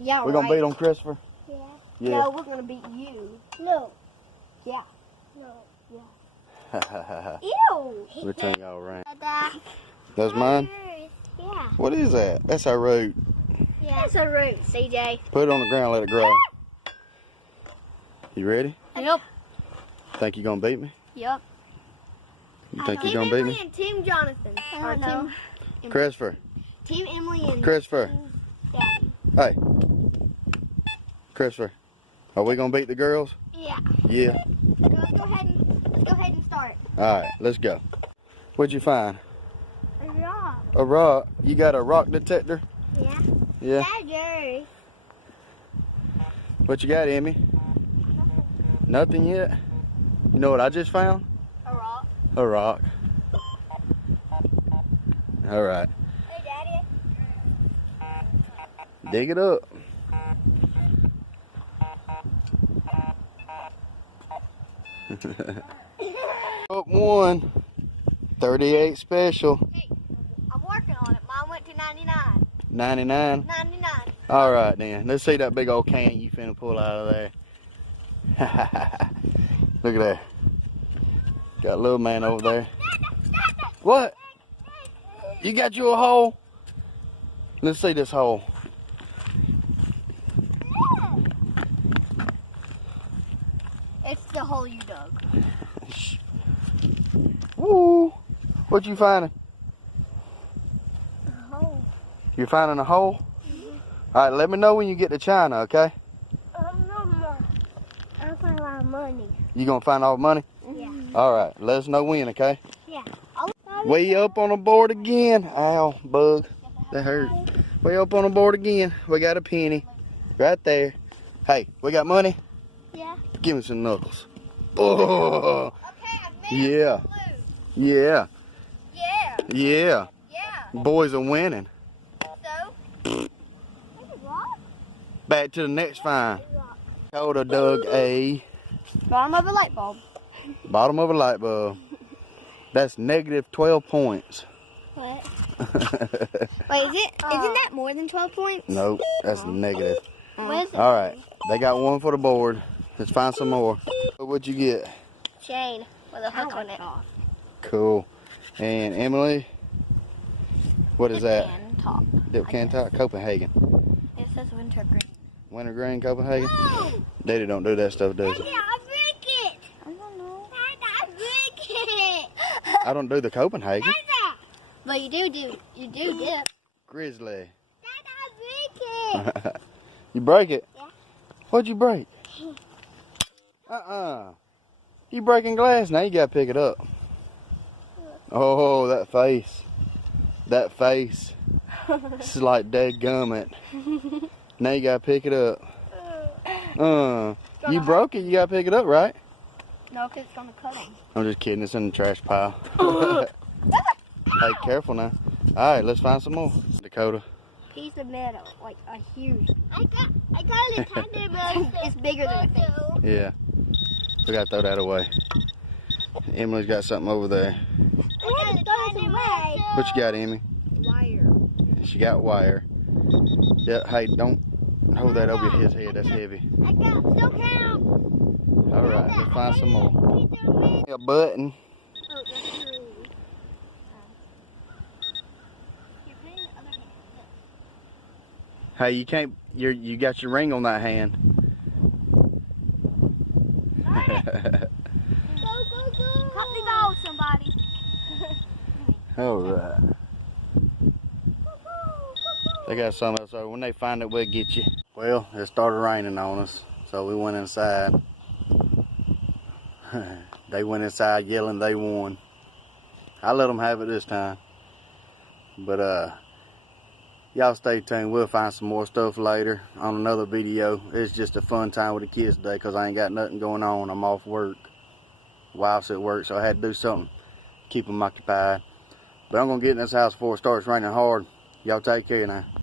Yeah, We're gonna beat on Christopher? Yeah. Yeah. No, we're gonna beat you. No. Yeah. No. Yeah. Ew. We'll turn y'all around. Dada. That's mine? Yeah. What is that? That's our root. Yeah. That's a root, CJ. Put it on the ground, let it grow. You ready? Yep. Think you gonna beat me? Yep. You think you gonna beat me? And Team Jonathan. Or Team Christopher. Team Emily and Christopher. Daddy. Hey. Christopher. Are we gonna beat the girls? Yeah. Yeah. Let's go ahead and start. Alright, let's go. What'd you find? A rock. A rock. You got a rock detector? Yeah. Yeah. Daddy. What you got, Emmy? Nothing yet? You know what I just found? A rock. A rock. Alright. Hey, Daddy. Dig it up. Up one. 38 special. Hey, I'm working on it. Mine went to 99. 99. 99. Alright then. Let's see that big old can you finna pull out of there. Look at that. Got a little man over there. What? You got you a hole? Let's see this hole. It's the hole you dug. Woo! What you finding? A hole. You finding a hole? Alright, let me know when you get to China, okay? No more. I'll find a lot of money. You gonna find all the money? Yeah. Alright, let us know when, okay? Yeah. Way up on the board again. Ow, bug. That hurt. Way up on the board again. We got a penny. Right there. Hey, we got money? Yeah. Give me some knuckles. Oh, Okay, I've made yeah. it blue. Yeah. Yeah. Yeah. Yeah. Boys are winning. So? What? Back to the next find. Coda dug a Bottom of a light bulb. bottom of a light bulb. That's negative 12 points. What? Wait, isn't that more than 12 points? Nope, that's negative. What is it? All right, they got one for the board. Let's find some more. What'd you get? Chain with a hook on it. Cool. And Emily, what is that? Can top. Dip can top? Copenhagen. It says wintergreen. Wintergreen Copenhagen? Daddy don't do that stuff, does he? I'll break it. I don't know. I'll break it. I don't do the Copenhagen. But you do dip. Grizzly. I'll break it. You break it? Yeah. What'd you break? You breaking glass? Now you gotta pick it up. Oh, that face. That face. It's like dadgummit. Now you gotta pick it up. You broke it, you gotta pick it up, right? No, because it's going to cut them. I'm just kidding, it's in the trash pile. Hey, careful now. Alright, let's find some more. Dakota. Piece of metal, like a huge. I got a tiny bit. It's bigger than a face. Yeah. We gotta throw that away. Emily's got something over there. I gotta throw it away. What you got, Emmy? Wire. She got wire. Yeah, hey, don't hold that over his head, that's heavy. I got still count. Alright, let's find some more. A button. Oh, that's really. Hey, you can't, you got your ring on that hand. Help me go, somebody. Alright. They got some of us, so when they find it, we'll get you. Well, it started raining on us, so we went inside. They went inside yelling they won. I let them have it this time. But, y'all stay tuned. We'll find some more stuff later on another video. It's just a fun time with the kids today because I ain't got nothing going on. I'm off work. Wife's at work, so I had to do something. Keep them occupied. But I'm going to get in this house before it starts raining hard. Y'all take care now.